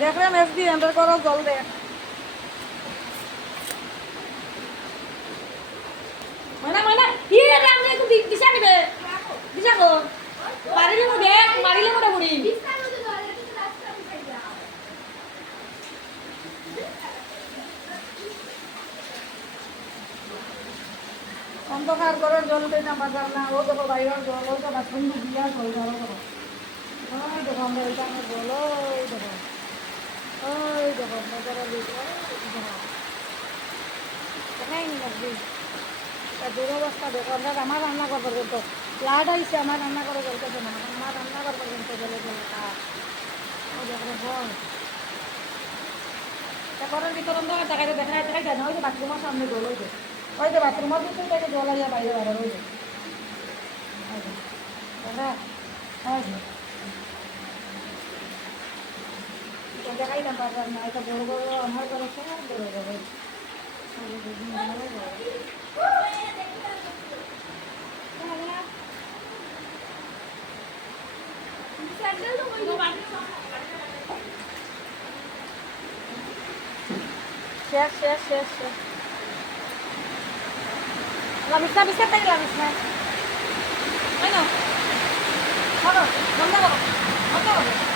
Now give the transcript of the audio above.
দেখলাম SD enter করো জল দে মানে মানে কি রে আমি একটু দিশা দিবে দিশা গো মারিলে মো দেখ মারিলে মোটা বুড়ি অন্ধকার করে জল দেয় না বাজার না ও দেখো বাইরের জল ও তো বাথরুম দিয়া জল ধরো করো ওই দেখো আমরা এটা আমার জল ওই দেখো বাজারের দেখো দেখাই নি লাগবে তা দুরবস্থা দেখো আমরা আমার রান্না করবো তো লাট আইসে আমার রান্না করে চলতেছে না আমার রান্না করবো কিন্তু জলে জলে ও দেখো বল তারপরের ভিতর অন্ধকার দেখাইতে দেখাই যায় না ওই যে বাথরুমের সামনে জল হয়েছে ওই যে বাথরুমের ভিতর থেকে জল আইয়া বাইরে বেরো ওই যে দেখাই না বাজার না এটা বড় বড় আমার ঘরে সব বড় বড় শেষ শেষ শেষ শেষ লামিস না বিস্তার থেকে লামিস না তাই না বন্ধ করো বন্ধ করো